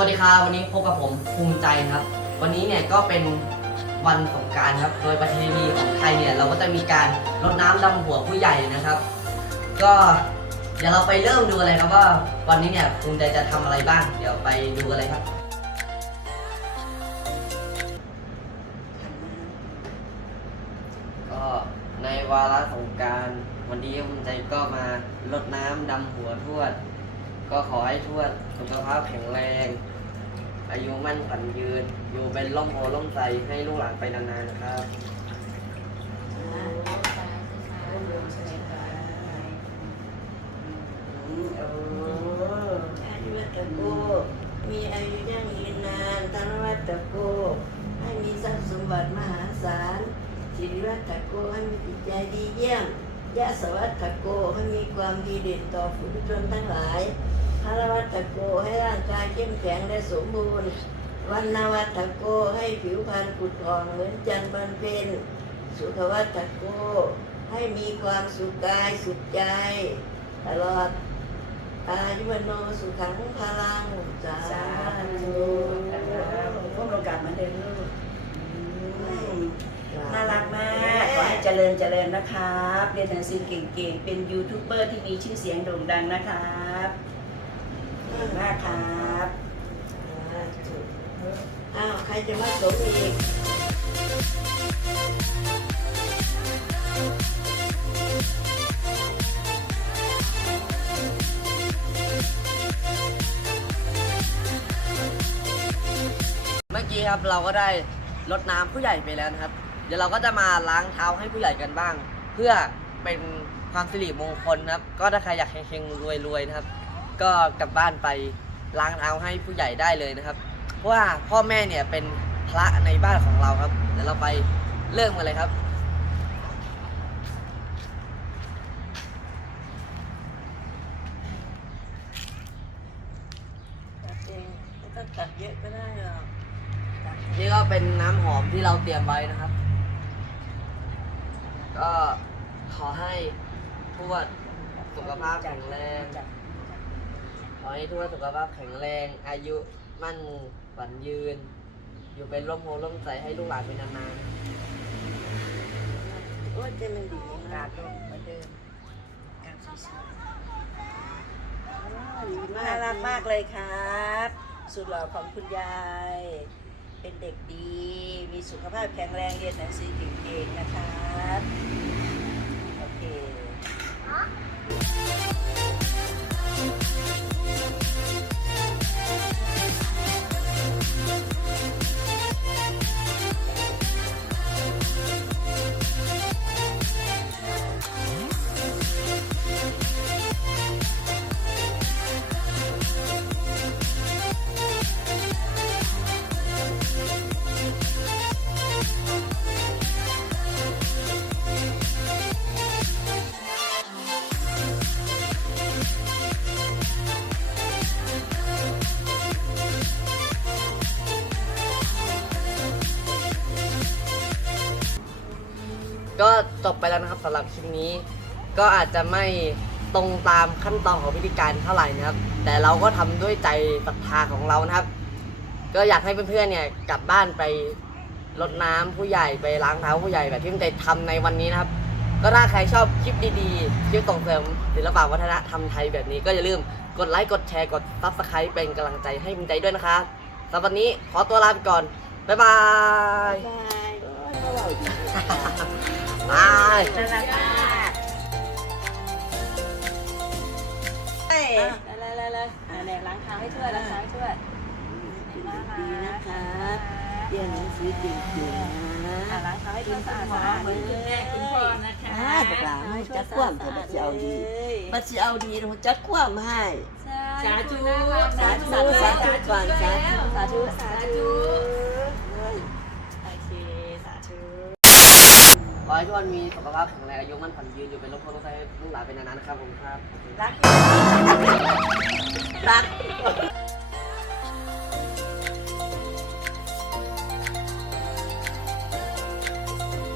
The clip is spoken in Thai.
วัสดีครับวันนี้พบกับผมภูมิใจครับ วันนี้เนี่ยก็เป็นวันสงการครับ โดยประเพณีของไทยเนี่ยเราก็จะมีการรดน้ำดำหัวผู้ใหญ่นะครับ ก็เดี๋ยวเราไปเริ่มดูเลยครับว่า วันนี้เนี่ยภูมิใจจะทำอะไรบ้าง เดี๋ยวไปดูกันเลยครับก็ในวาระสงการวันนี้ภูมิใจก็มารดน้ำดำหัวทวด ก็ขอให้ทวดสุขภาพแข็งแรง อายุมั่นขวัญยืน อยู่เป็นร่มโพล่มใสให้ลูกหลานไปนานๆนะครับอายุวัตโกมีอายุยั่งยืนนานธนวัตโก ให้มีทรัพย์สมบัติมหาศาลสิริวัตโกให้มีจิตใจดีเยี่ยม ยะสวัตโกให้มีความดีเด่นต่อผู้ชนทั้งหลายพระวัตโกให้ร่างกายเข้มแข็งและสมบูรณ์ วันนวัตโกให้ผิวพรรณผุดผ่องเหมือนจันทร์บานเพ็ญสุขวัตโกให้มีความสุขกายสุขใจ ตลอดอายุวันโนสุขังพลังสาสาธุธุพวกโอกาสเหมือนเดิมลูกอืมน่ารักมากขอให้เจริญเจริญนะครับเรียนหนังสือเก่งๆ เป็นยูทูบเบอร์ที่มีชื่อเสียงโด่งดังนะครับเก่งมากครับอ้าวใครจะมาสมอีกเมื่อกี้ครับเราก็ได้รดน้ำผู้ใหญ่ไปแล้วนะครับ เดี๋ยวเราก็จะมาล้างเท้าให้ผู้ใหญ่กันบ้าง เพื่อเป็นความสิริมงคลนะครับ ก็ถ้าใครอยากเฮงๆรวยๆนะครับ ก็กลับบ้านไปล้างเท้าให้ผู้ใหญ่ได้เลยนะครับ เพราะว่าพ่อแม่เนี่ยเป็นพระในบ้านของเราครับ เดี๋ยวเราไปเริ่มกันเลยครับตัดเองไม่ต้องตัดเยอะก็ได้หรอกตัดนี่ก็เป็นน้ำหอมที่เราเตรียมไว้นะครับ ก็ขอให้ทวดสุขภาพแข็งแรง ขอให้ทวดสุขภาพแข็งแรง อายุมั่นขวัญยืน อยู่เป็นร่มโพล่มใสให้ลูกหลานเป็นนานโอ้ยเจะมันดีกามารกลงเหมือนเดิมการสวยดีๆมาน่ากรักมากเลยครับ สุดหล่อของคุณยาย เป็นเด็กดี มีสุขภาพแข็งแรงเรียนหนังสือเก่งๆนะคะ ก็จบไปแล้วนะครับสำหรับคลิปนี้ ก็อาจจะไม่ตรงตามขั้นตอนของพิธีการเท่าไหร่นะครับ แต่เราก็ทำด้วยใจศรัทธาของเรานะครับ ก็อยากให้เพื่อนๆเนี่ยกลับบ้านไปรดน้ำผู้ใหญ่ไปล้างเท้าผู้ใหญ่แบบที่มันใจทำในวันนี้นะครับ ก็ถ้าใครชอบคลิปดีๆคลิปส่งเสริมศิลปวัฒนธรรมไทยแบบนี้ก็อย่าลืมกดไลค์กดแชร์กดซับสไครป์เป็นกำลังใจให้มินใจด้วยนะคะสำหรับวันนี้ขอตัวลาไปก่อน บ๊ายบาย บายโอ้ยอร่อยดีบายน่ารักมากเอ้ยอะเลยเลยเลยเดี๋ยวล้างเท้าให้ช่วยล้างเท้าให้ช่วยดีนะคะเรียนหนังสือเก่งๆนะอะล้างเท้าให้ช่วยสะอาดสะอาดเลยคุณพ่อนะคะอ่าพวกเราให้จัดความเถอะบัดสิเอาดีบัดสิเอาดีเราจัดความให้สาธุสาธุสาธุก่อนสาธุสาธุสาธุ ให้ทุกคนมีสุขภาพแข็งแรงอายุมั่นขวัญยืนอยู่เป็นร่มโพล่มใสให้ลูกหลานเป็นนานๆนะครับผมครับ รัก รัก